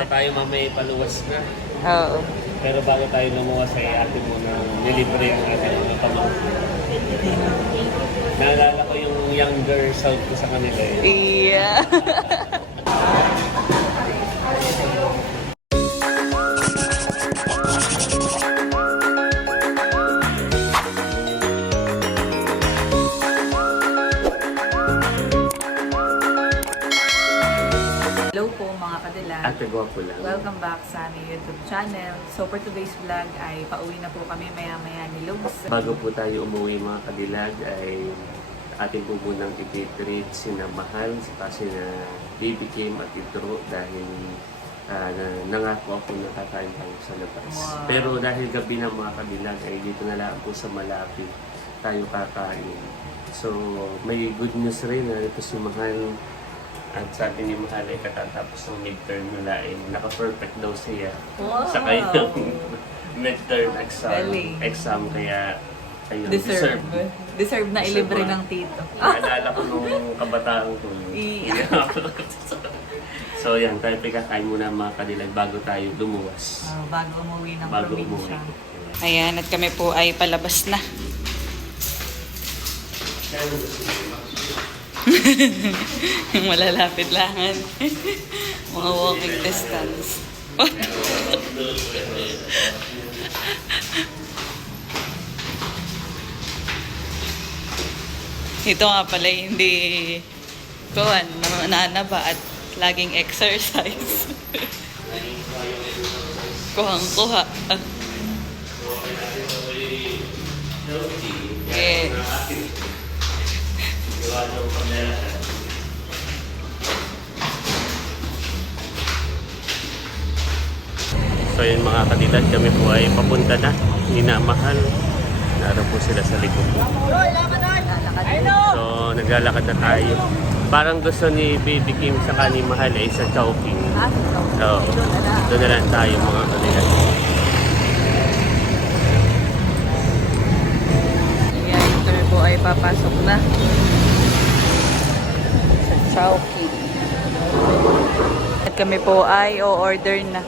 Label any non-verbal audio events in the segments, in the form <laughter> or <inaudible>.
So tayo mamaya paluwas na. Oo. Pero bago tayo lumuwas ay atin muna nilibre yung ating mga pamangkin. Naalala ko yung younger self ko sa kanila eh. Yeah. <laughs> Ate gwapo lang. Welcome back sa aming YouTube channel. So for today's vlog ay pauwi na po kami maya-maya ni Lugs. Bago po tayo umuwi mga kadilag ay atin po munang ititreat si na Mahal sa si na Baby Kim at Itro dahil ah, na, nangako ako na kakain tayo sa labas. Wow. Pero dahil gabi na mga kadilag ay dito na lang po sa Malapit tayo kakain. So may good news rin na ito si Mahal at sabi ni Mahal ay katatapos ng midterm nila ay naka-perfect daw siya Wow. sa kanyang <laughs> midterm exam. Galing. exam kaya ayun, Deserve. Deserve na Deserve ilibre mo. ng tito. Naalala ko nung kabataan ko. Iya. <laughs> so yan, tayo kakain muna mga kadilag bago tayo lumuwas. Ah, bago umuwi ng Bago umuwi. probinsya. Ayan, at kami po ay palabas na. Yung <laughs> malalapit langan. <laughs> Mga walking distance. <laughs> Ito nga pala hindi kuwan, nananaba at laging exercise. Kuhang-kuha. So yun mga kadilag, kami po ay papunta na. Minamahal. Naroon po sila sa likod. So naglalakad na tayo. Parang gusto ni Baby Kim sa ni Mahal ay sa Chowking. So, doon na lang tayo mga kadilag. Ayan, ito po ay papasok na. Sa Chowking. At kami po ay o-order na.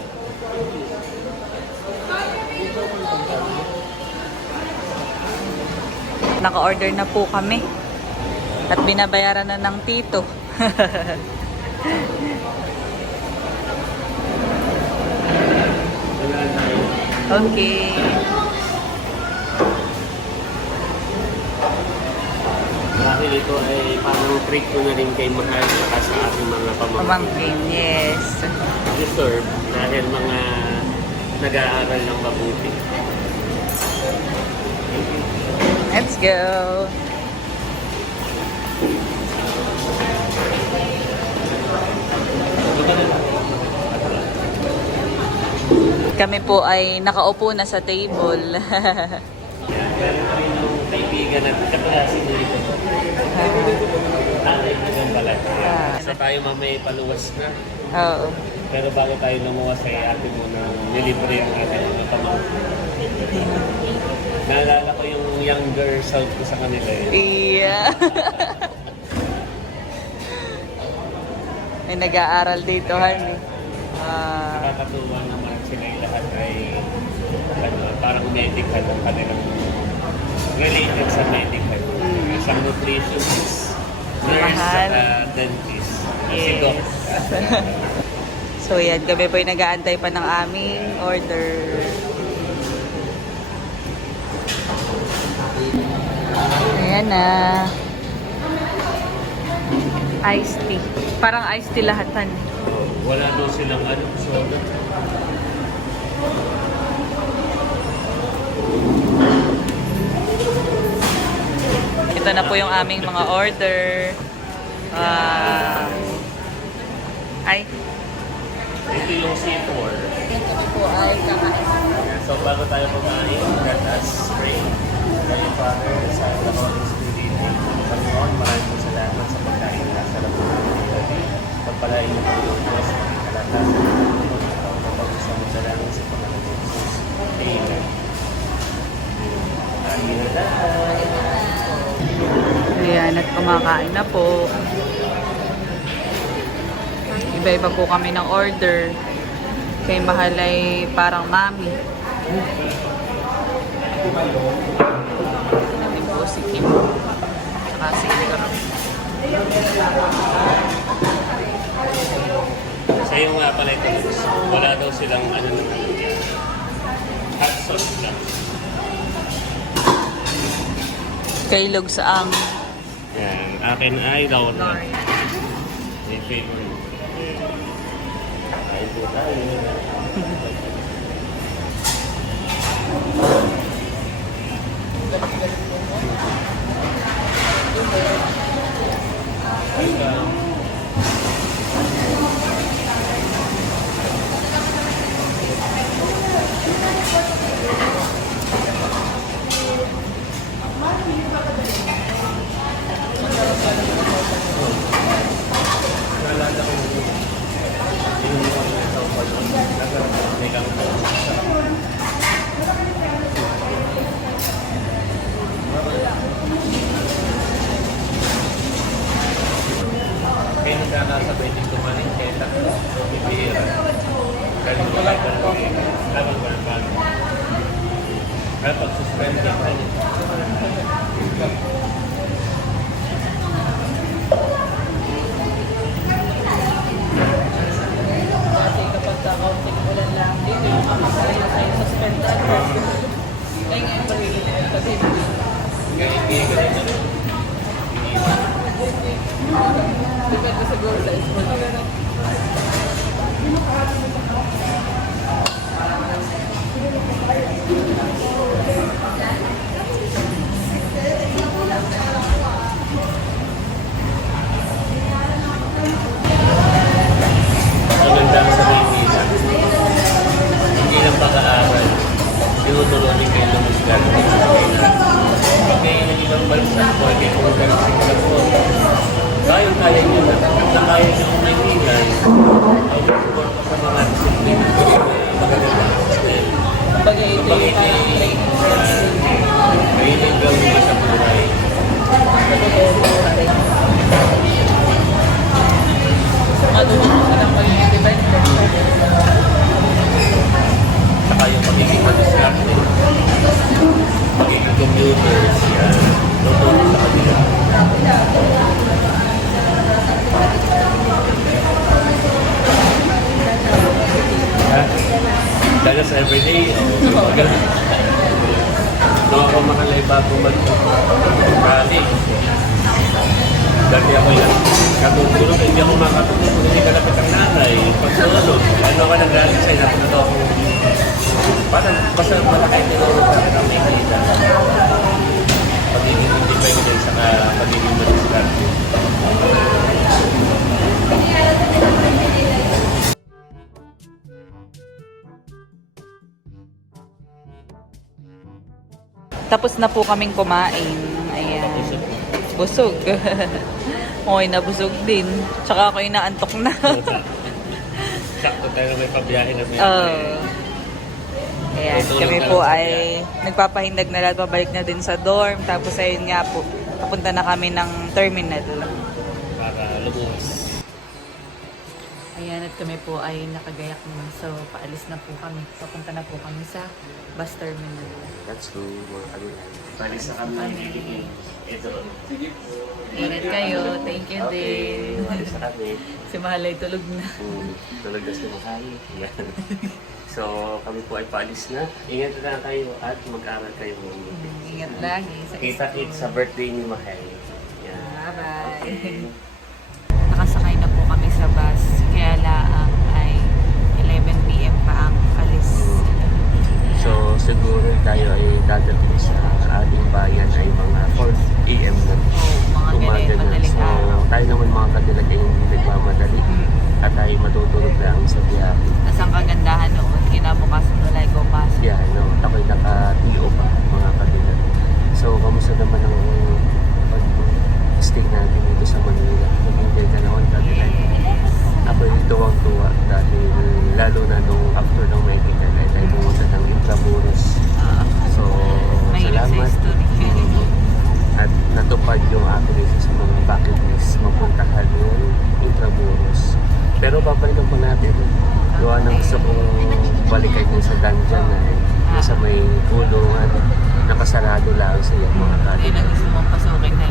Naka-order na po kami. At binabayaran na ng tito. <laughs> Okay. Ito ay parang treat ko na rin kay Mahal at sa ating mga pamangkin. Pamangkin, yes. Deserve dahil mga nag-aaral ng mabuti. Let's go. Kami po ay nakaupo na sa table. <laughs> Rin kaibigan at kaklase dito. Alay na ng balat. Ah. So tayo mamaya paluwas na. Oo. Pero bago tayo lumuwas ay atin muna nilibre yung ating mga pamangkin. Naalala ko yung younger self ko sa kanila eh. Yeah. May nag-aaral dito, honey. Ah, Nakakatuwa naman sila yung lahat ay ano, parang medical ang kanilang related sa medical. Mm. Isang nutritionist, nurse, Mahal. at dentist. Yes. Yes. <laughs> so yan, gabi po ay nag-aantay pa ng aming order. Ayan na. Iced tea. Parang iced tea lahat, honey. Wala daw silang ano, soda. Ito na po yung aming mga order. Ah. ay, Ito yung C4. ito po ay kakain. So bago tayo kumain, let us pray. Holy Father, sa the Holy Spirit, Panginoon, maraming po salamat sa pagkain na sa labo ng gabi. Pagpalain niyo po yung Diyos, kalatasan ng Panginoon, kapag-usap mo sa langit sa pangalan ni Jesus. Amen. Amen na lahat. Ayan, at kumakain na po. Iba-iba po kami ng order. Kay Mahal ay parang mami. Hindi po si Kim. Tsaka si Igor. Sa'yo nga pala ito, wala daw silang ano naman. Hot sauce lang. Kay Log sa ang Yan. Akin ay Laura. May favorite. Kain po tayo. Naalala ko yung yung mga tao pa doon. Nagkakaroon ng Kaya nagkakasabay din kumain kaya tatlo. Bibihira. Galing ko lang ng laban ko ng bago. Kaya pag suspend ka pa Dati kapag kakaunting ulan lang din, yung makakaya na tayo suspended. Kaya ngayon kasi hindi ka rin ano. depende siguro sa school. Everyday, o oh, magaling. Nung ako makalay bago mag-rally. Dati ako yan. Katutulog, hindi ako makatulog kung hindi kalapit ang nanay. Pagtulog, ano ka nag-rally sa'yo, napunod ako. Parang basta malaki tinulog sa akin ang may halita. Pagiging independent saka pagiging madiskarte. Tapos na po kaming kumain. Ayan. Busog. <laughs> okay, nabusog din. Tsaka ako yung naantok na. <laughs> Sakto tayo na may pabiyahe na may Oo. Ayan, kami po ay nagpapahindag na lahat, pabalik na din sa dorm. Tapos ayun nga po, papunta na kami ng terminal. para lumuwas. At kami po ay nakagayak na. So, paalis na po kami. Papunta na po kami sa bus terminal. That's good, mga kabilang. Palis na kami ng Philippines. Ito. Ingat kayo. Thank you din. Palis na kami. Si Mahalay tulog na. Hmm, Tulog na si Mahal. Yan. So, kami po ay paalis na. Ingat na kayo at mag-aral kayo muna. Ingat lagi sa Kita-kit sa birthday ni Mahal. Yan. Bye-bye. Nakasakay na po kami sa bus. Kaya laang ay 11pm alis. So, siguro tayo ay dadating sa ating bayan ay mga 4 a.m. na. Mga Umaga na. So, tayo naman mga kadilag ay hindi nagmamadali. At tayo matutulog lang sa biyahe. As ang kagandahan noon, kinabukasan wala ay pasok. Yeah, no, ako'y naka-TO pa, mga kadilag. So, kamusta naman ang pag-stay natin dito sa Manila? Nag-enjoy ka naman, kadilag. Ako'y tuwang-tuwa dahil lalo na nung after ng medical ay tayo pumunta ng Intramuros. Ah, So, salamat. Mhm. At natupad yung akin isa sa mga bucket list, mapuntahan yung Intramuros. Pero babalikan pa natin Gawa ng gusto kong balikan yun sa dungeon na. Yung sa may kulungan. Nakasarado lang sa iyong mga Hindi kati. na gusto mong pasukin na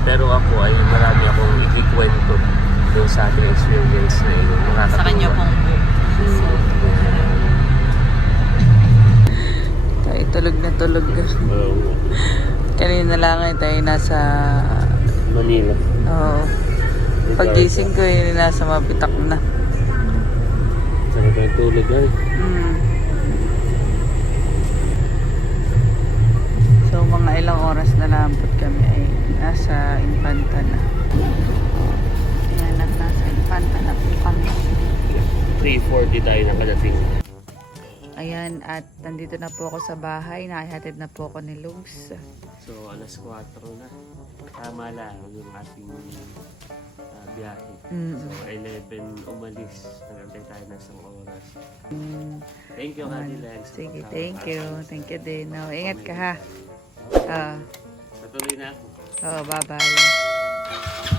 Pero ako ay marami akong ikikwento doon sa ating experience na yun. Nakakatuwa. Sa kanya pong book. So, tayo tulog na tulog. Kanina lang ay tayo nasa... Manila. Oo. Paggising ko yun, nasa mapitak na. Saan ka tulog ay? Mm. So, mga ilang oras na lampot kami ay nasa Infanta na. Infanta na po kami. 3.40 tayo nakadating. Ayan, at nandito na po ako sa bahay. Nakahatid na po ako ni Lugs. So, alas 4 na. Tama lang yung ating ah, biyahe. Mm. So, 11 umalis. Nagantay tayo ng isang oras. Mm. Thank you, Kati Lex. Sige, thank you. Thank you din. Oh, ingat ka ha. Ah, Natuloy na ako. oh, bye-bye.